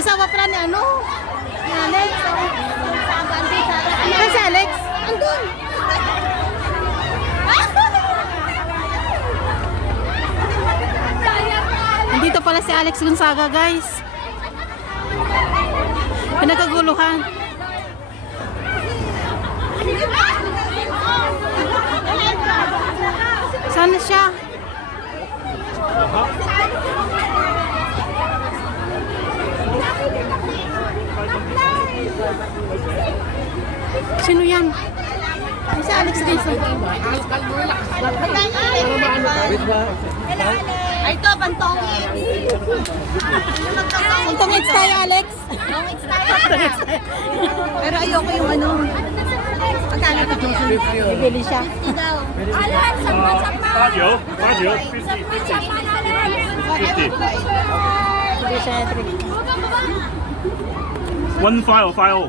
Asawa pala ni ano? Ni Alex. Ano si Alex? Andun. Nandito pala si Alex Gonzaga, guys. Pinagkaguluhan. Saan na siya? Sino yan? Ay, si Alex Rizzo. Wait ba? Ay, ito, pantongit. Pantongit tayo, Alex. Pantongit tayo. Pero ayoko yung ano. Pagkala ko. Bibili siya. Alan, sampan, sampan. Patio, patio. 50. Sampan, Alan. 50. Bibili siya, 3. File, file.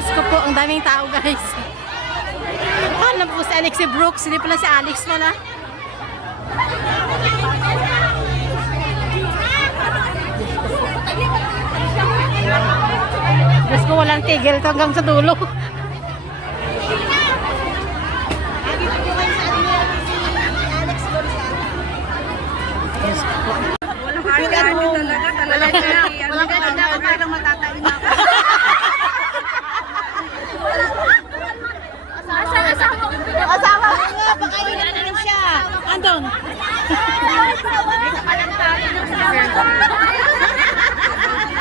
Diyos ko po, ang daming tao guys. Paano po si Alex si Brooks? Hindi pala si Alex pala. Diyos ko, walang tigil to hanggang sa dulo. Walang kaya. Walang kaya. Parang matatalin ako. Asan asawa ko? Asawa ko nga. Baka yun na naman siya. Andon.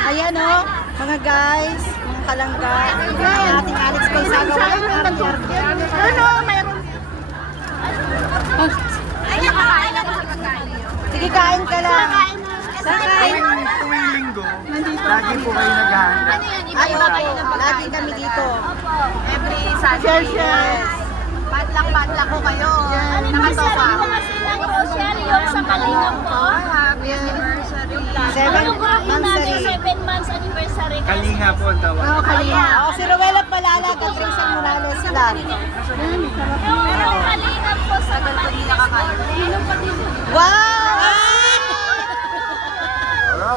Ayan o, mga guys, mga kalangga. Ang ating Alex Gonzaga. Walang charger. Ano, mayroon. Sige, kain ka lang. Sakain. Tuwing linggo, lagi po kayo naghahanda. Ay, opo. Lagi kami dito. Every Sunday. Yes. Padlak-padlak ko kayo. Nakatoka. grocery yung sa Kalingap po. Happy anniversary. Seven yung natin. 7 months anniversary? Kalinga po ang tawag. Oo, kalinga. Oh, si Rowella Palala, Catricia Morales lang. Yung Kalingap po sa Kalingap po. Wow!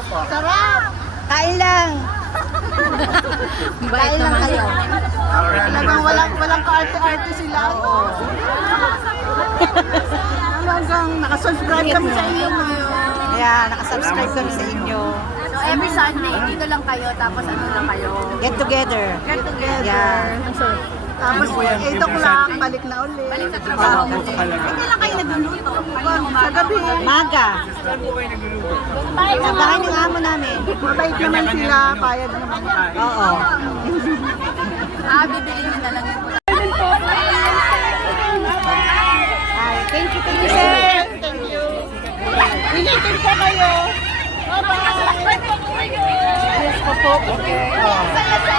Po. Sarap! Kain lang. Kain lang kayo. Talagang walang walang kaarte-arte sila. Hanggang nakasubscribe kami sa inyo ngayon. Kaya nakasubscribe kami sa inyo. So every Sunday, dito lang kayo, tapos ano lang kayo. Get together. Get together. Yeah. Tapos po yan, 8 o'clock, balik na ulit. Balik sa trabaho. Hindi lang kayo nagluluto. Sa gabi. Maga. Sa bahay ng amo namin. Mabait naman sila, payag naman. Oo. Ah, bibili Nagigitin pa kayo. Bye-bye. Yes, po. Okay.